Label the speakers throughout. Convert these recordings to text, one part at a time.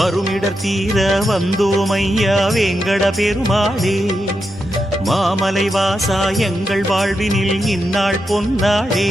Speaker 1: வருமிடர் தீர வந்தோம் ஐயா வேங்கட பெருமாளே. மாமலை வாசா எங்கள் வாழ்வினில் இந்நாள் பொன்னாளே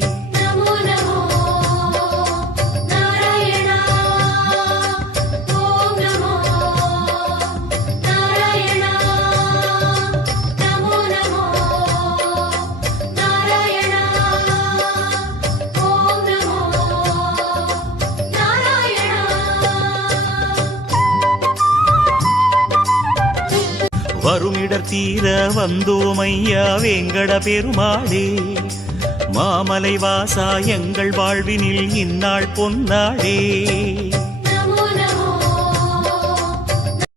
Speaker 1: வருமிடர் தீர வந்தோம் ஐயா வெங்கட பெருமாளே. மாமலை வாசா எங்கள் வாழ்வினில் இந்நாள் பொன்னாளே